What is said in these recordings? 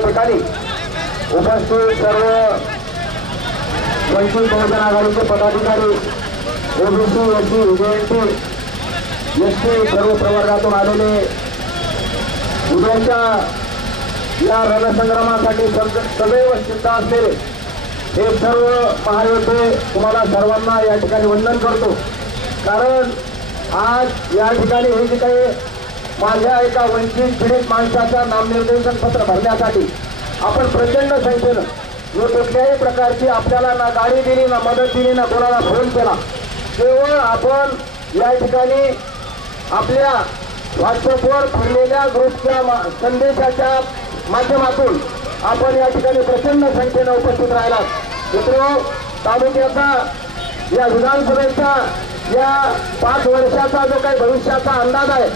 ठिकाणी उपस्थित सर्व वंचित बहुजन आघाडीचे पदाधिकारी, ओबीसी, एससी, जेएनटी, एसटी सर्व प्रवर्गातून आलेले उद्याच्या या रणसंग्रामासाठी सदैव सिद्ध असलेले हे सर्व महायोद्धे तुम्हाला सर्वांना या ठिकाणी वंदन करतो। कारण आज या ठिकाणी हे जे काही माझ्या एका वंचित पीडित माणसाचा नामनिर्देशन पत्र भरण्यासाठी आपण प्रचंड संख्येनं जो कुठल्याही प्रकारची आपल्याला ना गाडी दिली, ना मदत दिली, ना कोणाला फोन केला, केवळ आपण या ठिकाणी आपल्या व्हॉट्सअपवर फिरलेल्या ग्रुपच्या संदेशाच्या माध्यमातून आपण या ठिकाणी प्रचंड संख्येनं उपस्थित राहिलात। मित्रो, तालुक्याचा या विधानसभेचा या 5 वर्षाचा जो काही भविष्याचा अंदाज आहे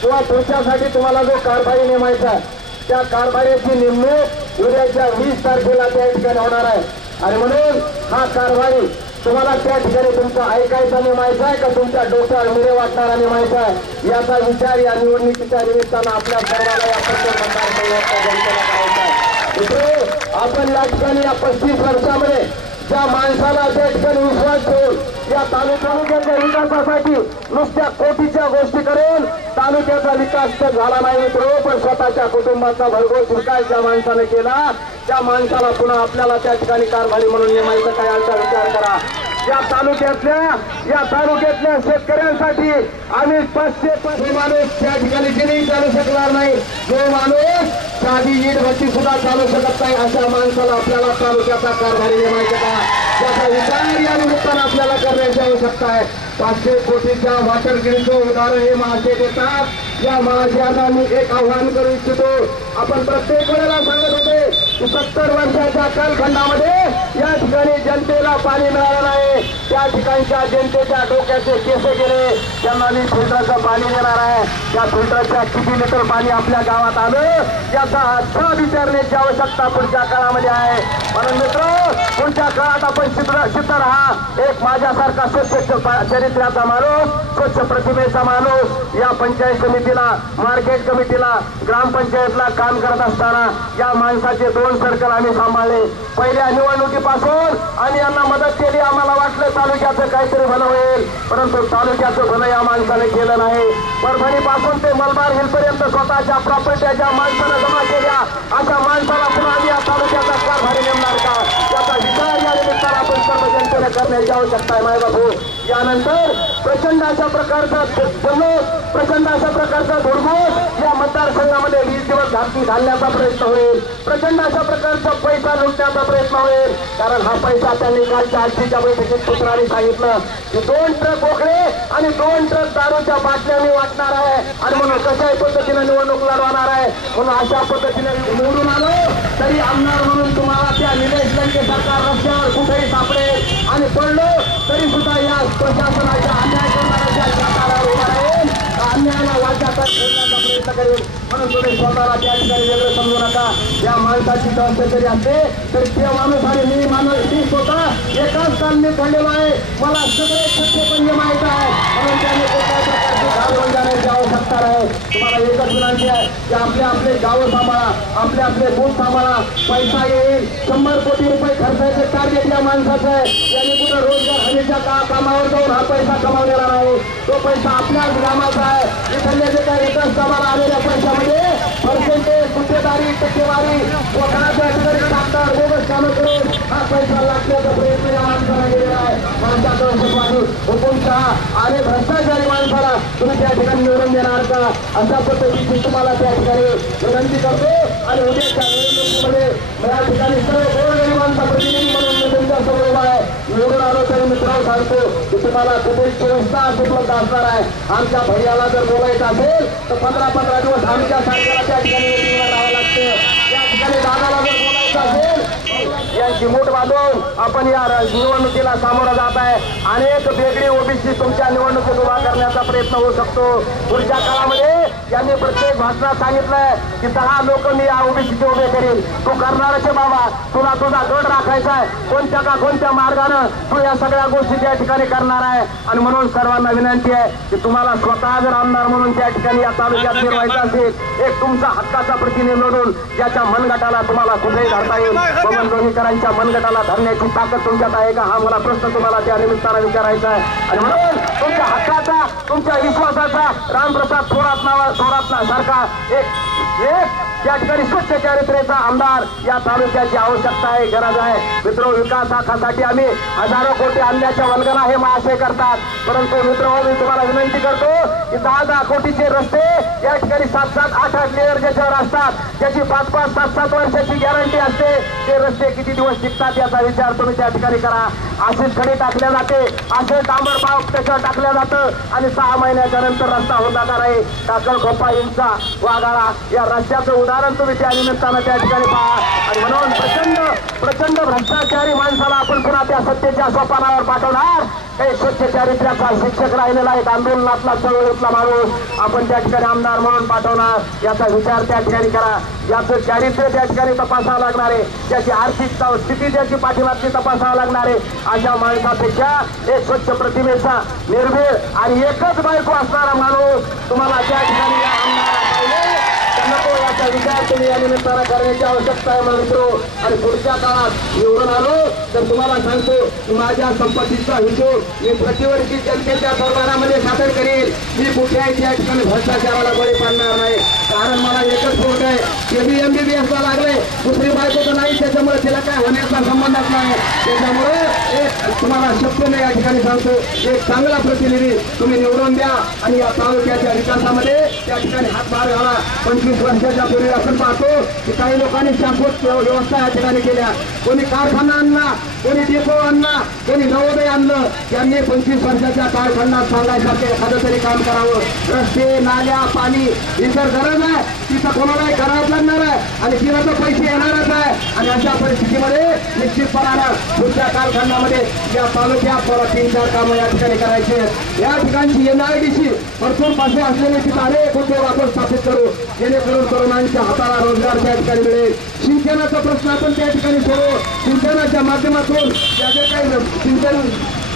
किंवा पुढच्यासाठी तुम्हाला जो कारभारी नेमायचा आहे त्या कारभारीची नेमणूक उद्याच्या 20 तारखेला त्या ठिकाणी होणार आहे। आणि म्हणून हा कारभारी तुम्हाला त्या ठिकाणी तुमचा ऐकायचा नेमायचा आहे का तुमच्या डोक्यावर मिरे वाटणारा नेमायचा आहे, याचा विचार या निवडणुकीच्या निमित्तानं आपल्या सर्वांना या प्रत्येक मतदारसंघाच्या जनतेला करायचा आहे। मित्रो, आपण या ठिकाणी या 35 वर्षामध्ये ज्या माणसाला त्या ठिकाणी विश्वास ठेवून या तालुक्याच्या विकासासाठी नुसत्या कोटीच्या गोष्टी करून तालुक्याचा विकास तर झाला नाही मित्रो, पण स्वतःच्या कुटुंबाचा भरघोस विकास ज्या माणसाने केला त्या माणसाला पुन्हा आपल्याला त्या ठिकाणी कारभारी म्हणून नेमायचं काय याचा विचार करा। या तालुक्यातल्या शेतकऱ्यांसाठी आम्ही 500 माणूस त्या ठिकाणी जिनी चालू शकणार नाही, जो माणूस साधी ईट भट्टी सुद्धा चालू शकत नाही अशा माणसाला आपल्याला तालुक्याचा कारभारी नेमायचा का याचा विचार या निमित्तानं आपल्याला करण्याची आवश्यकता आहे। 500 कोटीच्या वॉटर ग्रीडचं उदाहरण हे महाशय देतात। या महाशयांना मी एक आव्हान करू इच्छितो, आपण प्रत्येक वेळेला सांगत होते की 70 वर्षाच्या कालखंडामध्ये या ठिकाणी जनतेला पाणी मिळालं नाही, त्या ठिकाणच्या जनतेच्या डोक्याचे केस गेले, त्यांना मी फिल्टरचं पाणी देणार आहे, त्या फिल्टरच्या किती लिटर पाणी आपल्या गावात आलं याचा असा विचारण्याची आवश्यकता पुढच्या काळामध्ये आहे। म्हणून मित्र, पुढच्या काळात आपण सिद्ध राहा, एक माझ्यासारखा स्वच्छ चरित्राचा माणूस, स्वच्छ प्रतिमेचा माणूस या पंचायत समितीला, मार्केट कमिटीला, ग्रामपंचायतला काम करत असताना या माणसाचे 2 सर्कल आम्ही सांभाळले। पहिल्या निवडणुकीपासून आम्ही यांना मदत केली, आम्हाला वाटलं तालुक्याचं काहीतरी भलं होईल, परंतु तालुक्याचं भलं या माणसाने केलं नाही। परभणीपासून ते मलबार हिलपर्यंत स्वतःच्या प्रॉपर्ट्या ज्या माणसानं जमा केल्या अशा माणसाला पुन्हा आम्ही या तालुक्याचा कारभारी नेमणार का याचा विचार या निमित्तानं आपण सर्व जनतेने करण्याची आवश्यकता आहे। मायबाबू, यानंतर प्रचंड अशा प्रकारचा जल्लोष, प्रचंड अशा प्रकारचा धुडगूस या मतदारसंघामध्ये 20 दिवस घालण्याचा प्रयत्न होईल, प्रचंड अशा प्रकारचा पैसा लुटण्याचा प्रयत्न होईल। कारण हा पैसा त्यांनी कालच्या आजच्या बैठकीत सूत्रांनी सांगितलं की 2 ट्रक बोकडे आणि 2 ट्रक दारूच्या बाटल्या मी वाटणार आहे आणि म्हणून कशाही पद्धतीने निवडणूक लढवणार आहे। म्हणून अशा पद्धतीने निवडून आलो तरी आमदार म्हणून तुम्हाला त्या निलेश लंके सरकार रस्त्यावर कुठेही सापडेल आणि पडलो तरी सुद्धा या प्रशासनाच्या अन्याय करणाऱ्याच्या सरकारवर उभा राहील, अन्यायाला वाचाचा फोडण्याचा प्रयत्न करेल। म्हणून तुम्ही स्वतःला त्या ठिकाणी वेगळं समजू नका। या माणसाची दहशत जरी असते तरी ते माणूस आणि मी स्वतः एकाच काल मी पडलेलो आहे, मला सगळे सत्यपणे माहीत आहे, म्हणून त्यांनी कुठल्या प्रकारची घालवून जाण्याची आवश्यकता आहे। तुम्हाला एकच विनंती आहे की आपले गावं सांभाळा, आपले बूथ सांभाळा, पैसा येईल, 100 कोटी रुपये खर्चाचे टार्गेट या माणसाचं आहे, यांनी कुठं रोजगार हमीच्या कामावर जाऊन हा पैसा कमावलेला नाही, तो पैसा आपल्याच ग्रामाचा आहे। इथल्या जे काही विकास कामाला आलेल्या पैशामध्ये पर्सेंटेज, गुत्तेदारी, टक्केवारी, वखाणाच्या ठिकाणी टाकतात, बोगस कामं करून हा पैसा लागण्याचा प्रयत्न या माणसाला केलेला आहे। माणसाचा दहशतवादी, हुकुमशहा आणि भ्रष्टाचारी माणसाला तुम्ही त्या ठिकाणी निवडून देणार का अशा पद्धतीची तुम्हाला त्या ठिकाणी विनंती करतो। आणि उद्याच्या निवडणुकीमध्ये या ठिकाणी सर्व गोरगरिबांचा प्रतिनिधी म्हणून मी तुमच्या समोर उभा आहे। निवडून आलो तरी मित्रांनो सांगतो की तुम्हाला कुठेही 24 तास उपलब्ध असणार आहे। आमच्या भैयाला जर बोलायचं असेल तर 15-15 दिवस आमच्या सारख्याला त्या ठिकाणी मिटिंगला राहावं लागतं। त्या ठिकाणी दादाला जर बोलायचं असेल यांची मूठ बांधून आपण या निवडणुकीला सामोरं जात आहे। अनेक वेगळी ओबीसी तुमच्या निवडणुकीत उभा करण्याचा प्रयत्न होऊ शकतो। पुढच्या काळामध्ये यांनी प्रत्येक भाषणात सांगितलंय की 10 लोक मी या ओबीसीचे उभे करीन, तो करणारच बाबा, तुला तुझा गड राखायचा आहे, कोणत्या का कोणत्या मार्गानं तू या सगळ्या गोष्टी त्या ठिकाणी करणार आहे. आणि म्हणून सर्वांना विनंती आहे की तुम्हाला स्वतः जर आमदार म्हणून त्या ठिकाणी या तालुक्यात फिरवायचं असेल, एक तुमचा हक्काचा प्रतिनिधी निवडून ज्याच्या मनगटाला तुम्हाला कुठेही धरता येईल, पवन लोणीकरांच्या मनगटाला धरण्याची ताकद तुमच्यात आहे का, हा मला प्रश्न तुम्हाला त्या निमित्तानं विचारायचा आहे. आणि म्हणून तुमच्या हक्काचा, तुमच्या विश्वासाचा रामप्रसाद थोरात सारखा एक त्या ठिकाणी स्वच्छ चारित्र्याचा आमदार या तालुक्याची आवश्यकता आहे, गरज आहे. मित्र, विकासासाठी आम्ही हजारो कोटी आणण्याच्या वल्गना हे महाशय करतात, परंतु मित्र मी तुम्हाला विनंती करतो की 10-10 कोटीचे रस्ते या ठिकाणी 7-7, 8-8 लेअर ज्याच्यावर असतात, ज्याची 5-5, 7-7 वर्षाची गॅरंटी असते, ते रस्ते किती दिवस टिकतात याचा विचार तुम्ही त्या ठिकाणी करा. असेच खडी टाकल्या जाते, असे डांबर पाव त्याच्यावर टाकल्या जातं आणि 6 महिन्याच्या नंतर रस्ता होता का नाही. टाकळ खोपा इंचा वाघाळा या रस्त्याचं उदाहरण तुम्ही त्या निमित्तानं त्या ठिकाणी पहा. आणि म्हणून प्रचंड भ्रष्टाचारी माणसाला आपण पुन्हा त्या सत्तेच्या सोपानावर पाठवणार. काही स्वच्छ चारित्र्याचा शिक्षक राहिलेला एक आंदोलनातला चळवळीतला माणूस आपण त्या ठिकाणी आमदार म्हणून पाठवणार, याचा विचार त्या ठिकाणी करा. याचं चारित्र्य त्या ठिकाणी तपासावं लागणार आहे, त्याची आर्थिक स्थिती त्याची पाठीमागची तपासावं लागणार आहे. अशा माणसापेक्षा एक स्वच्छ प्रतिमेचा निर्भीड आणि एकच बायको असणारा माणूस तुम्हाला त्या ठिकाणी नको याचा विचार तुम्ही या निमित्तानं करण्याची आवश्यकता आहे मित्रो. आणि पुढच्या काळात निवडून आलो तर तुम्हाला सांगतो की माझ्या संपत्तीचा हिशोब मी प्रतिवर्षी जनतेच्या दरबारामध्ये सादर करेल. मी कुठल्याही त्या ठिकाणी भ्रष्टाचाराला बळी पडणार नाही, कारण मला एकच फोट आहे, MBBS ला लागले, दुसरी बायको तर नाही, त्याच्यामुळे तिला काय होण्याचा संबंधच नाही. त्याच्यामुळे एक तुम्हाला शब्द या ठिकाणी सांगतो, एक चांगला प्रतिनिधी तुम्ही निवडून द्या आणि या तालुक्याच्या विकासामध्ये त्या ठिकाणी हातभार घाला. 25 वर्षाच्या पूर्वी आपण पाहतो की काही लोकांनी शाश्वत व्यवस्था या ठिकाणी केल्या, कोणी कारखाना आणला, कोणी डेपो आणला, कोणी नवोदय आणलं. त्यांनी 25 वर्षाच्या कालखंडात सांगायसारखे एखादं तरी काम करावं. रस्ते, नाल्या, पाणी ही तर गरज आहे, तिथं कोणालाही करावंच लागणार आहे आणि तिला तर पैसे येणारच आहे. आणि अशा परिस्थितीमध्ये निश्चितपणानं पुढच्या कालखंडामध्ये या तालुक्यात 3-4 कामं या ठिकाणी करायचे. या ठिकाणची NIDC भरपूर पैसे असलेले तिथं अनेक उद्योग आपण स्थापित करू, जेणेकरून तरुणांच्या हाताला रोजगार त्या ठिकाणी मिळेल. सिंचनाचा प्रश्न आपण त्या ठिकाणी सोडू, सिंचनाच्या माध्यमातून ज्या जे काही सिंचन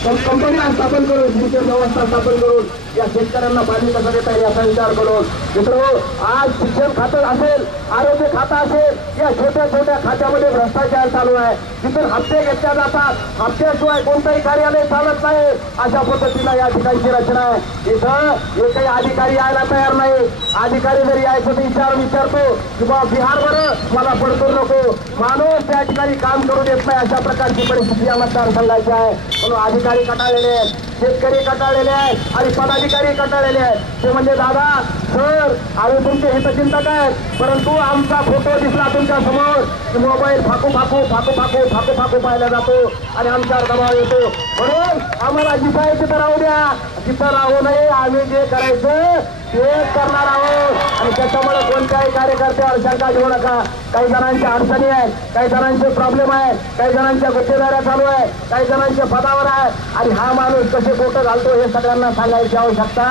कंपन्या स्थापन करून, सिंचन व्यवस्था स्थापन करून या शेतकऱ्यांना पाणी कसं देता येईल याचा विचार करून. मित्रांनो, आज शिक्षण खातं असेल, आरोग्य खातं असेल, या छोट्या छोट्या खात्यामध्ये भ्रष्टाचार चालू आहे. तिथून हप्ते घेतल्या जातात, हप्त्याशिवाय कोणतंही कार्यालय चालत नाही. अशा पद्धतीला या ठिकाणची रचना आहे. इथं एकही अधिकारी यायला तयार नाही. अधिकारी जरी यायचं तर विचारतो की बाबा बिहार बरं मला पडतो नको, माणूस त्या ठिकाणी काम करू देत नाही. अशा प्रकारची परिस्थिती या मतदारसंघाची आहे. म्हणून अधिकारी कटाळलेले आहेत, शेतकरी कटाळलेले आहेत आणि पदाधिकारी कटाळलेले आहेत. ते म्हणजे दादा सर आम्ही तुमचे हितचिंतक आहेत, परंतु आमचा फोटो दिसला तुमच्या समोर की मोबाईल फाकू पाहिला जातो आणि आमच्यावर दबाव येतो. म्हणून आम्हाला जिथं आहे तिथं राहू द्या, तिथं राहू नये. आम्ही जे करायचं तेच करणार आहोत आणि त्याच्यामुळे कोणत्याही कार्यकर्त्यावर शंका घेऊ नका. काही जणांच्या अडचणी आहेत, काही जणांचे प्रॉब्लेम आहेत, काही जणांच्या गुत्तेदाऱ्या चालू आहेत, काही जणांच्या पदावर आहेत आणि हा माणूस कसे बोटं घालतो हे सगळ्यांना सांगायची आवश्यकता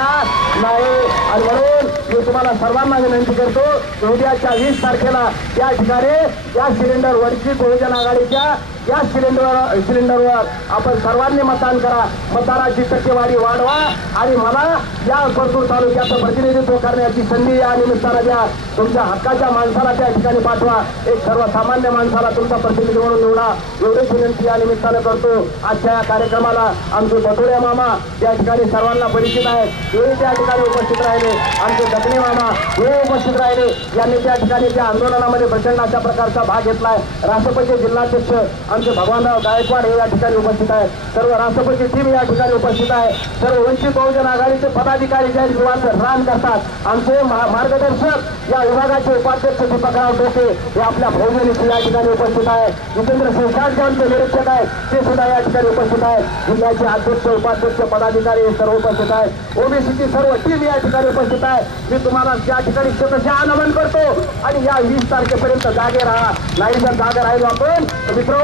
नाही. आणि म्हणून मी तुम्हाला सर्वांना विनंती करतो, उद्याच्या 20 तारखेला या ठिकाणी गॅस सिलेंडर वंचित बहुजन आघाडीच्या गॅस सिलेंडरवर आपण सर्वांनी मतदान करा. मतदानाची टक्केवारी वाढवा आणि मला या परतूर तालुक्याचं प्रतिनिधित्व करण्याची संधी या निमित्तानं द्या. तुमच्या हक्काच्या माणसाला त्या ठिकाणी पाठवा, एक सर्वसामान्य माणसाला तुमचा प्रतिनिधी म्हणून निवडा, एवढीच विनंती या निमित्तानं करतो. आजच्या या कार्यक्रमाला आमचे बटोळे मामा त्या ठिकाणी सर्वांना परिचित आहेत, हे त्या ठिकाणी उपस्थित राहिले. आमचे दगणे मामा हे उपस्थित राहिले, यांनी त्या ठिकाणी त्या आंदोलनामध्ये प्रचंड अशा प्रकारचा भाग घेतलाय. राष्ट्रपती जिल्हाध्यक्ष आमचे भगवानराव गायकवाड हे या ठिकाणी उपस्थित आहेत. सर्व राष्ट्रपती टीम या ठिकाणी उपस्थित आहे. सर्व वंचित बहुजन आघाडीचे पदाधिकारी ज्या विवादाचं रान करतात, आमचे मार्गदर्शक या विभागाचे उपाध्यक्ष दीपकराव डोके हे आपल्या फौजेने या ठिकाणी उपस्थित आहे. जितेंद्र सिंह जे आमचे निरीक्षक आहेत ते सुद्धा या ठिकाणी उपस्थित आहेत. जिल्ह्याचे अध्यक्ष उपाध्यक्ष पदाधिकारी हे सर्व उपस्थित आहेत. ओबीसीची सर्व टीम या ठिकाणी उपस्थित आहे. मी तुम्हाला त्या ठिकाणी शतशः नमन करतो आणि या 20 तारखेपर्यंत जागे राहा. नाही जर जागे राहिलो आपण तर मित्र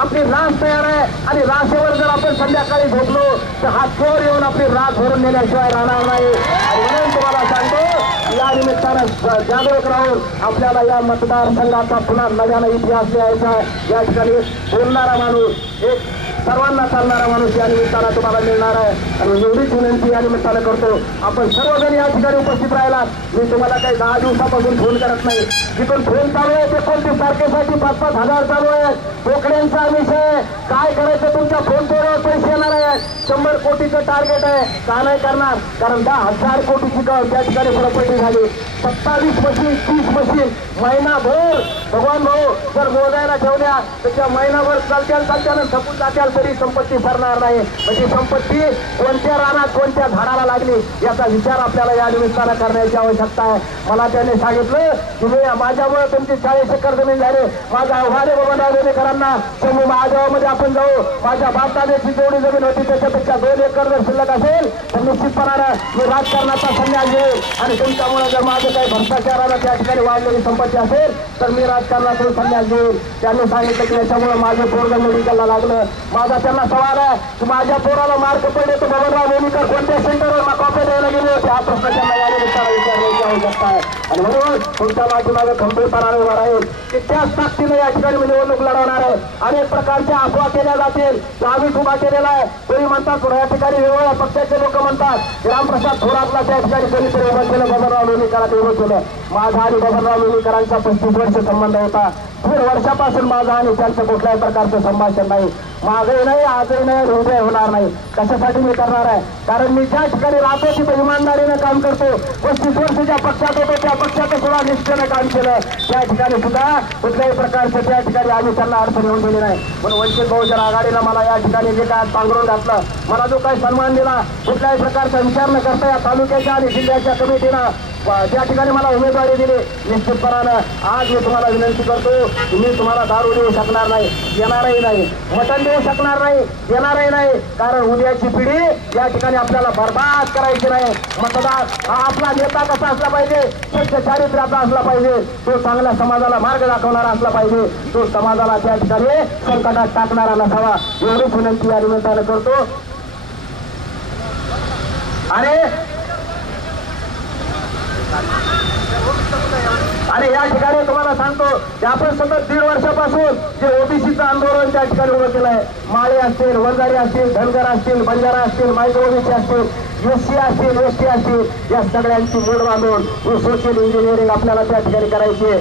आपली रास तयार आहे आणि रासेवर जर आपण संध्याकाळी झोपलो तर हा चोर येऊन आपली रास भरून नेल्याशिवाय राहणार नाही. आणि म्हणून तुम्हाला सांगतो या निमित्तानं जागरूक राहून आपल्याला या मतदारसंघाचा पुन्हा नव्यानं इतिहास लिहायचा आहे। या ठिकाणी बोलणारा माणूस एक सर्वांना चालणारा माणूस या निमित्तानं तुम्हाला मिळणार आहे आणि एवढीच विनंती या निमित्तानं करतो आपण सर्वजण या ठिकाणी उपस्थित राहिला। मी तुम्हाला काही 10 दिवसापासून फोन करत नाही, जिथून फोन चालू आहे 29 तारखेसाठी 5-5 हजार चालू आहे। बोकड्यांचा विषय काय करायचं, तुमच्या फोन पेवर पैसे येणार आहेत, 100 कोटीचं टार्गेट आहे। का नाही करणार, कारण 10,000 कोटीची त्या ठिकाणी प्रॉपर्टी झाली। 27 मशीन 30 मशीन महिनाभर भगवान भाऊ जर मोजायला ठेवल्या तर त्या महिनाभर चालत्यानं संपून जात्याल तरी संपत्ती सरणार नाही। म्हणजे संपत्ती कोणत्या रानात कोणत्या झाडाला लागली याचा विचार आपल्याला या निमित्तानं करण्याची आवश्यकता आहे। मला त्याने सांगितलं की मी माझ्यामुळे तुमची 40 एकर जमीन झाली, माझा आव्हान आहे बाबा देवेकरांना, शंभू महादेवामध्ये आपण जाऊ, माझ्या बापदाद्याची जेवढी जमीन होती त्याच्यापेक्षा 2 एकर जर शिल्लक असेल तर निश्चितपणानं मी राजकारणाचा संन्यास घेईल आणि तुमच्यामुळे जर माझं काही भ्रष्टाचाराला त्या ठिकाणी वाढलेली संपत्ती असेल तर मी राजकारणातून संन्यास घेईल। त्यांनी सांगितलं की याच्यामुळे माझं पोरग मेडिकलला लागलं। माझा त्यांना सवाल आहे की माझ्या पोराला मार्क पडले तर बबनराव लोणीकर कोणत्या सेंटरवर कॉपी द्यायला गेले होते, हा प्रश्न त्यांना या निमित्तानं विचारण्याची आवश्यकता आहे। आणि म्हणून तुमच्या पाठीमागे खंबीरपणाने उभा राहील की त्याच ताकदीने या ठिकाणी मी निवडणूक लढवणार आहे। अनेक प्रकारच्या अफवा केल्या जातील, आम्हीच उभा केलेला आहे। कोणी म्हणतात या ठिकाणी वेगवेगळ्या पक्षाचे लोक म्हणतात रामप्रसाद थोरातला त्या ठिकाणी कोणीतरी उभं केलं, बबनराव लोणीकरांनी उभं केलं। माझा आणि बबनराव लोणीकरांचा 35 वर्ष संबंध होता। 1.5 वर्षापासून माझा आणि त्यांचं कुठल्याही प्रकारचं संभाषण नाही, मागही नाही आजही नाही उद्या होणार नाही। कशासाठी मी करणार आहे, कारण मी ज्या ठिकाणी राहतो तिथे इमानदारीनं काम करतो। 35 वर्ष ज्या पक्षात होतो त्या पक्षात सुद्धा निष्ठेनं काम केलं, त्या ठिकाणी सुद्धा कुठल्याही प्रकारचं त्या ठिकाणी आम्ही त्यांना अडचण येऊन गेली नाही। पण वंचित बहुजन आघाडीला मला या ठिकाणी जे काय पांघरून घातलं, मला जो काही सन्मान दिला, कुठल्याही प्रकारचा विचार न करता या तालुक्याच्या आणि जिल्ह्याच्या कमिटीनं ज्या ठिकाणी मला उमेदवारी दिली, निश्चितपणानं आज मी तुम्हाला विनंती करतो की मी तुम्हाला दारू देऊ शकणार नाही, येणारही नाही, मटण देऊ शकणार नाही, येणारही नाही, कारण उद्याची पिढी या ठिकाणी आपल्याला बर्बाद करायची नाही। मतदार हा आपला नेता कसा असला पाहिजे, स्वच्छ चारित्र्याचा असला पाहिजे, तो चांगल्या समाजाला मार्ग दाखवणारा असला पाहिजे, तो समाजाला त्या ठिकाणी संकटात टाकणारा नसावा, एवढीच विनंती या निमित्तानं करतो। आणि या ठिकाणी तुम्हाला सांगतो की आपण सतत 1.5 वर्षापासून जे ओबीसीचं आंदोलन त्या ठिकाणी उभं केलं आहे, माळी असतील, वंजारी असतील, धनगर असतील, बंजारा असतील, मायक्रो ओबीसी असतील, एससी असतील, एसटी असतील, या सगळ्यांची मूळ बांधून सोशल इंजिनिअरिंग आपल्याला त्या ठिकाणी करायची आहे।